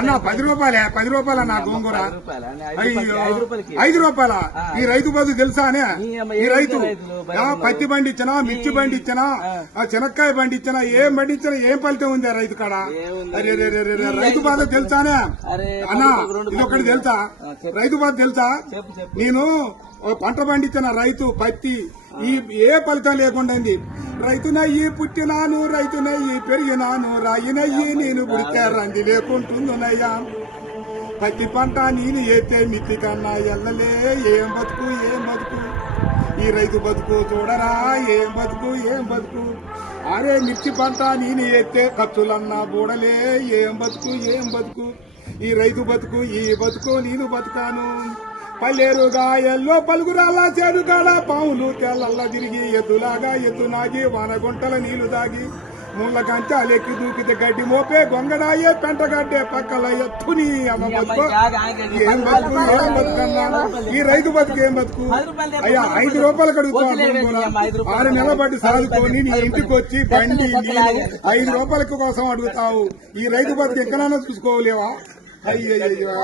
అన్న 10 రూపాయలే, 10 రూపాయల నా గోంగూర. అయ్యో 5 రూపాయల. ఈ రైతు బతుకు తెలుసా అనే? ఈ రైతు పత్తి బండి ఇచ్చినా, మిర్చి బండి ఇచ్చినా, చెనక్కాయ బండి ఇచ్చినా, ఏం బండి ఇచ్చినా ఏం ఫలితం ఉంది రైతు కాడ? అరే రైతు బాధ తెలుసానే అన్న? ఇది ఒకటి తెలుసా? రైతు బాధ తెలుసా? నేను పంట పండించిన రైతు పత్తి ఏ ఫలితం లేకుండా రైతునయ్యి పుట్టినాను, రైతునయ్యి పెరిగినాను, రాయినయ్యి నేను పుడితే రంది లేకుంటుందనయ్యా. పత్తి పంట నేను ఏతే మిత్తి కన్నా ఎల్లలే. ఏం బతుకు ఏం బతుకు ఈ రైతు బతుకు చూడరా, ఏం బతుకు ఏం బతుకు. అరే మిర్చి పంట నేను ఏతే ఖర్చులన్నా బూడలే. ఏం బతుకు ఏం బతుకు ఈ రైతు బతుకు, ఈ బతుకు నేను బతుకాను. పల్లెరుగా ఎల్లో పలుగురాల చేరుగాల పావులు తెల్లల్లా తిరిగి ఎద్దులాగా ఎద్దునాగి వానగుంటల నీళ్లు దాగి ముళ్ళ కంచాలెక్కి దూకితే గడ్డి మోపే గొంగడాయే పెంటగడ్డే పక్కల ఎత్తుని అమ్మ బతుకు. ఏం బతుకు ఏం బతుకన్నా ఈ రైతు బతుకు ఏం బతుకు? అయ్యా 5 రూపాయలు అడుగుతావు, 6 నెలల బట్టి సాదుకొని నీ ఇంటికి వచ్చి బండి 5 రూపాయల కోసం అడుగుతావు. ఈ రైతు బతుకు ఎక్కడైనా చూసుకోలేవా? అయ్యయ్యో.